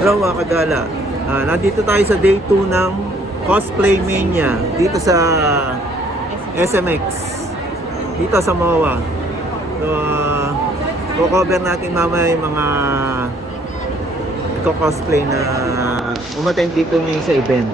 Hello mga kagala. Nandito tayo sa day 2 ng Cosplay Mania dito sa SMX. Dito sa MOA. So, cover natin mamaya yung mga cosplay na umattend dito ngayon sa event.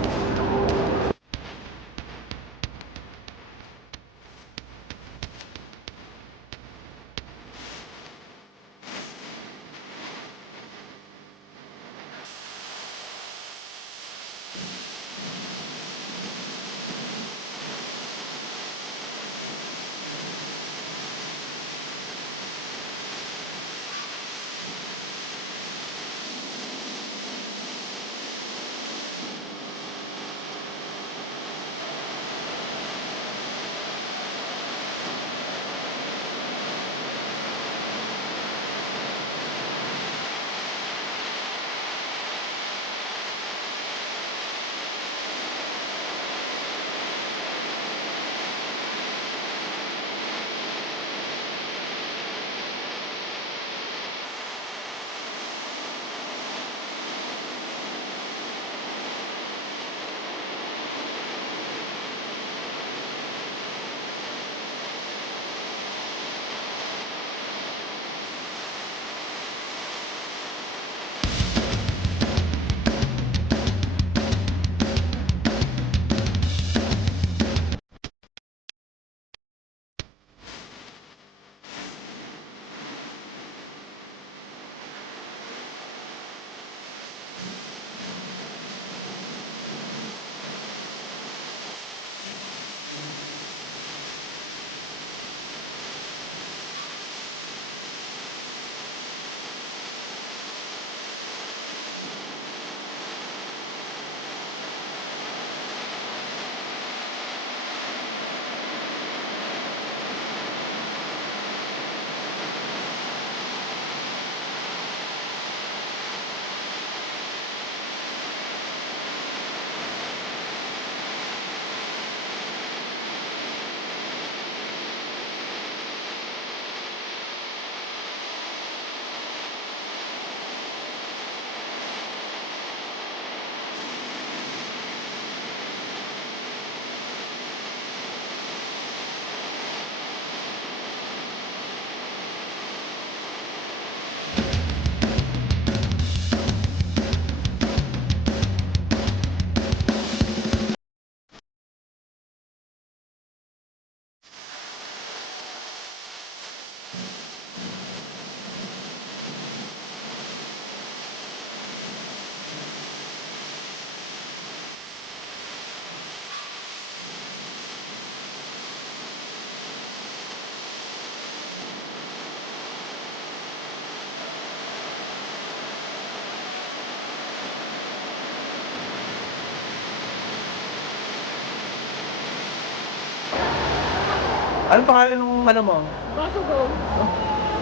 Ano pangalan ng ano mo? Bakugo.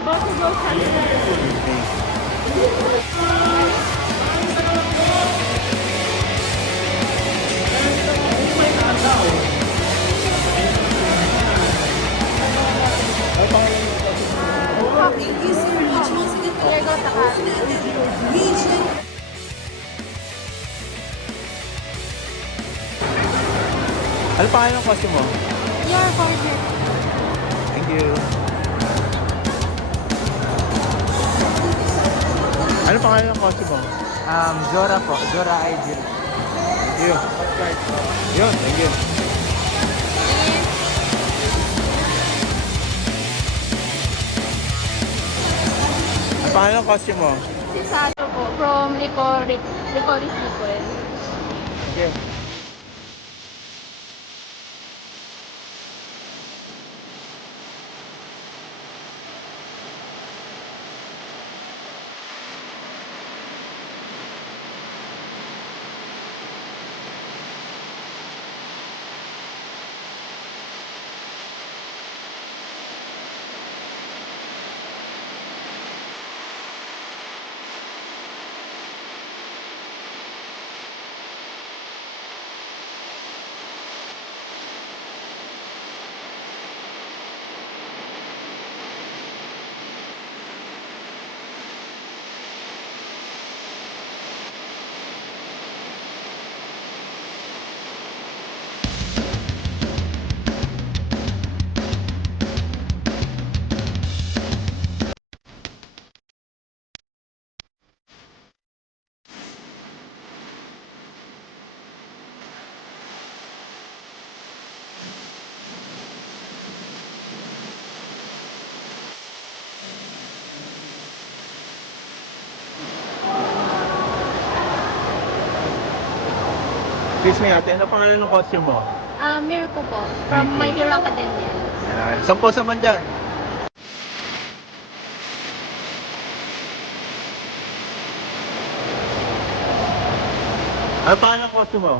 Bakugo Saturday. Lego Takari. Ano pangalan ng costume mo? Your favorite. Thank you. Ano pangalan ng costume mo? Zora po. Zora Ideal. Thank you. Yun, thank you. Ano pangalan ng costume mo? Si Sato po from Licorice Liquid. Thank you. Excuse me ate, ano pangalan ng costume mo? Miracle po. From My Hero Academia. Yan. Saan po sa man dyan? Ano pangalan ng costume mo?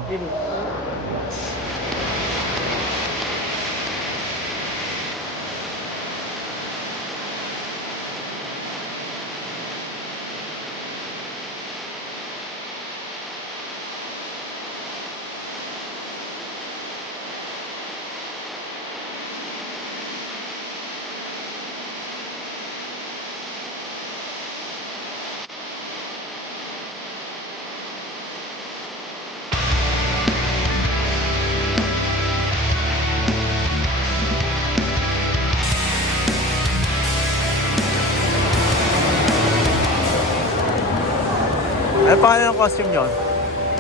Ano pangalan ng costume nyo?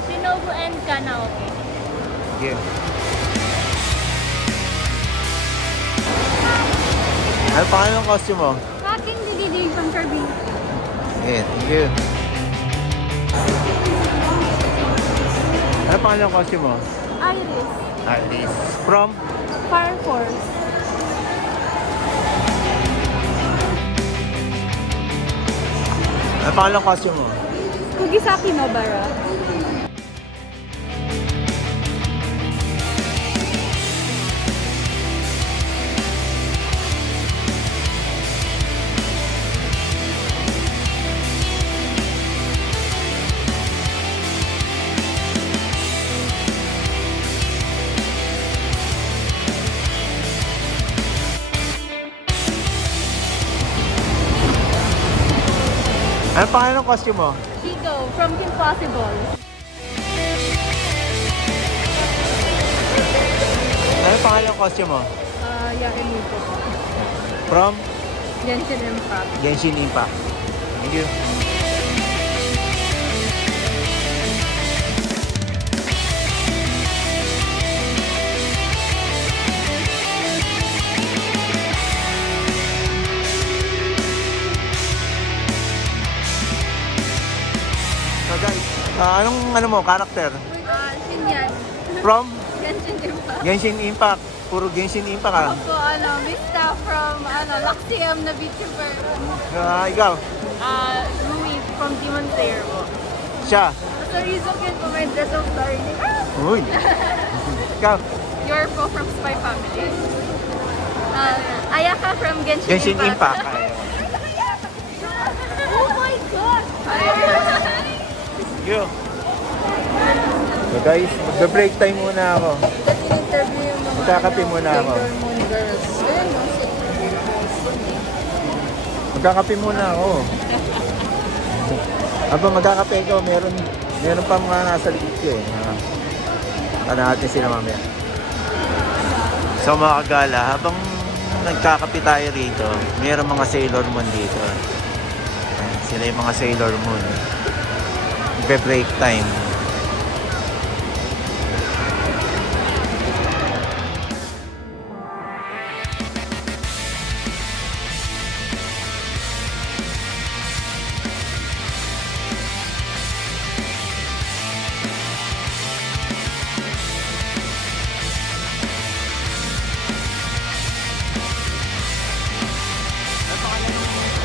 Shinobu and Kanaoke. Sige. Ano pangalan ng costume mo? Fucking dididig from Kirby. Sige, thank you. Ano pangalan ng costume mo? Iris. Alice. From? Fire Force. Ano pangalan ng costume mo? Kugisaki Nobara. Ano pangalan ng costume mo? Chico from Kim Possible. Ano pangalan ng costume mo? Yaemi po. From? Genshin Impact. Genshin Impact. Thank you. So guys, anong ano mo, character? Shinyan. From? Genshin Impact. Genshin Impact. Puro Genshin Impact ah. Ako, Mista from, Luxium na VTuber. Ikaw? Louis from Demon Slayer po. Siya? Sa reason yun po may dress of learning. Uy! Ikaw? You're po from Spy Family. Ayaka from Genshin, Genshin Impact. Oh my God! Thank you. So guys, magbe-break time muna ako. Interview yung mga Magkakape muna ako. Sailor Moon girls. Ayun, no? Magkakape muna ako. Habang magkakape ko, meron pa mga nasa likod ko eh. Natin sila mamaya. So mga kagala, habang nagkakape tayo rito, meron mga Sailor Moon dito. Ayan, sila yung mga Sailor Moon. Magbe-break time.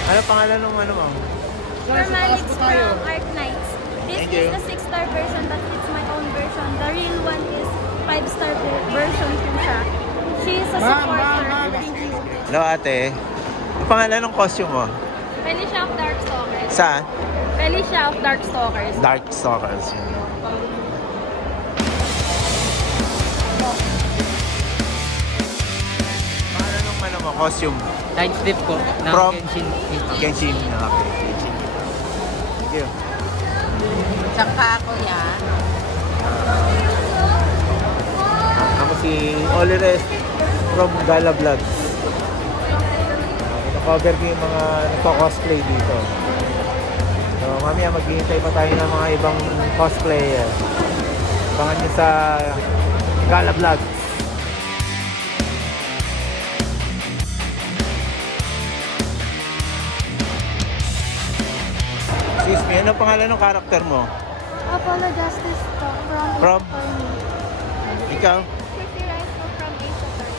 Ano pangalan ng ano mo? Formalix from Arc Knights. This Thank is you. the 6-star version, but it's my own version. The real one is 5-star version po siya. She is a supporter. Thank you. Hello ate. Ang pangalan ng costume mo? Felicia of Darkstalkers. Saan? Felicia of Darkstalkers. Darkstalkers. Pangalan ng ano mo? Costume? Sidestep po ng From? Genshin Impact. Genshin. Okay, Genshin. Thank you. Saka ako yan. Ako si Olires from Gala Vlogs. Ina-cover ko yung mga nagpa-cosplay dito. So mamaya maghihintay pa tayo ng mga ibang cosplayer. Abangan nyo sa Gala Vlogs. Excuse me, ano pangalan ng karakter mo? Apollo Justice po From? Ace Attorney. Ikaw? Chrissy Rice po from Ace Attorney.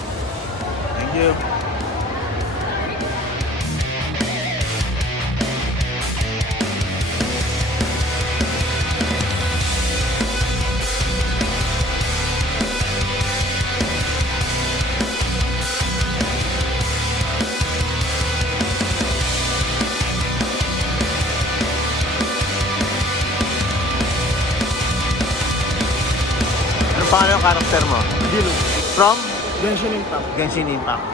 Thank you. Ano pangalan ng karakter mo? Dilo. From? Genshin Impact. Genshin Impact.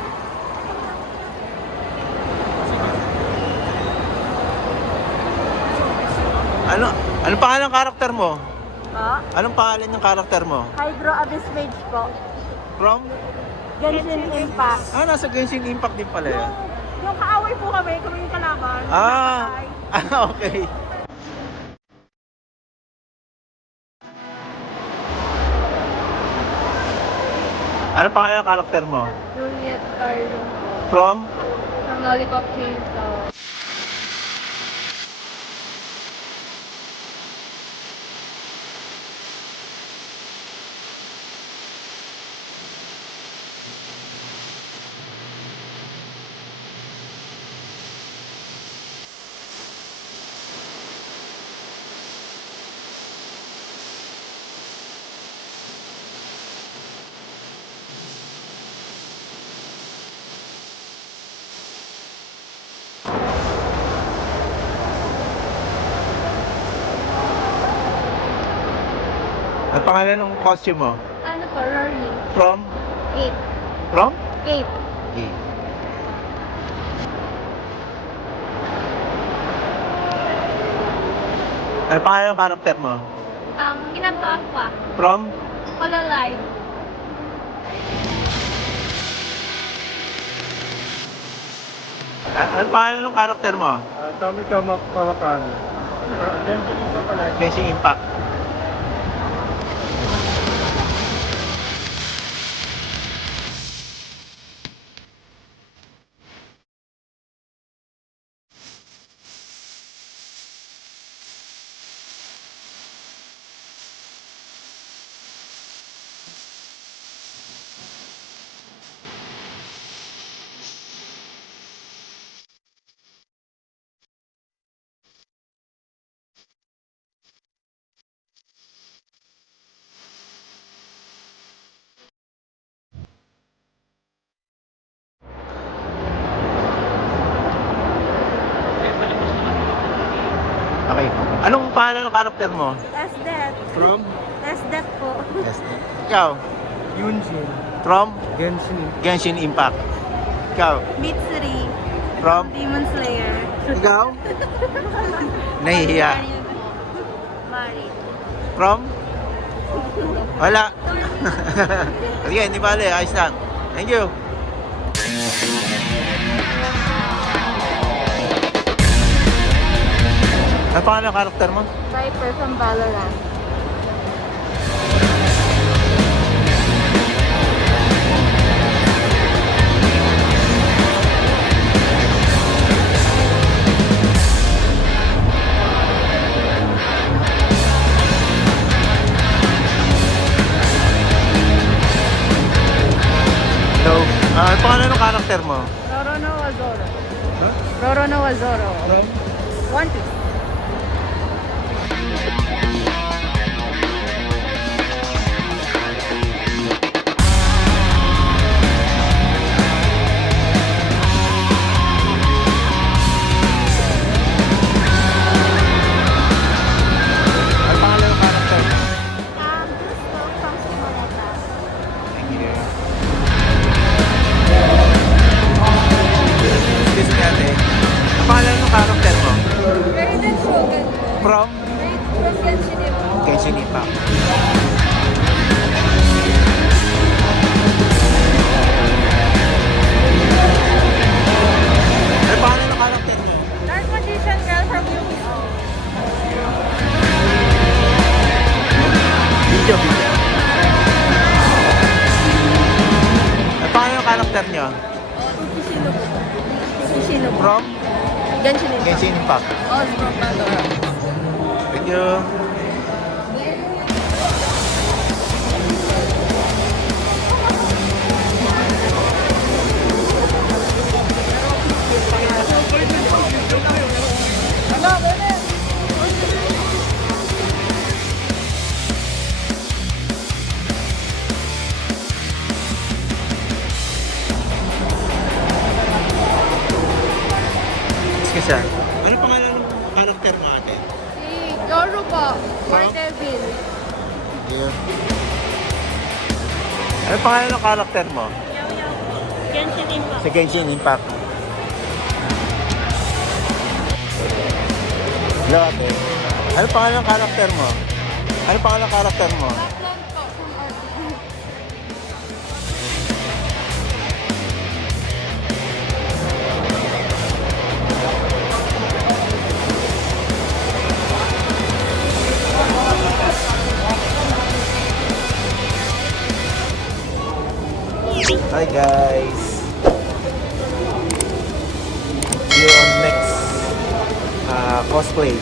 Anong pangalan ng karakter mo? Po? Anong pangalan ng karakter mo? Hydro Abyss Mage po. From? Genshin Impact. Nasa Genshin Impact din pala yan. Yung kaaway po kami yung kalaban. Ah, okay. Ano pangalan ng karakter mo? Juliet Carlo. From? From Lollipop Chainsaw. Ano pangalan ng costume mo? Ano po, Rory? From? 8. From? 8. Okay. Ano pangalan ng karakter mo? Ginanto Aqua. From? Hololive. Ano pangalan ng karakter mo? Tommy Kamakan. Genshin Impact pala. Genshin Impact. Okay. Anong pangalan ng karakter mo? Last Death. From? Last Death po. Yes. Ikaw? Yunjin. From? Genshin Impact. Genshin Impact. Ikaw? Mitsuri. From? Demon Slayer. Ikaw? Nahihiya. Mari. From? Wala. Sige, hindi bale. Ayos lang. Thank you. Ano pangalan ng karakter mo? Viper from Valorant. So, ano pangalan ng karakter mo? Rorono Wazoro. Huh? Rorono Wazoro. From? One Piece. Ano pangalan ng karakter mo? Gusto from Simoleta. Thank you. Excuse me ate. Ano pangalan ng karakter mo? Raiden Shogun. From? From Genshin Impact. Genshin Impact. Ano pangalan ng karakter mo? Dark Magician Girl from Ubisoft. Video. Ano pangalan ng karakter niyo? Kishino po. Kishino po. From? Genshin Impact. Genshin Impact. Oz from Pandora. Thank you. Daredevil. Yeah. Ano pangalan ng karakter mo? Genshin Impact. Sa Genshin Impact. Hello, ate. Ano pangalan ng karakter mo? Ano pangalan ng karakter mo? Backland po from Art. Hi guys. See you on next cosplay.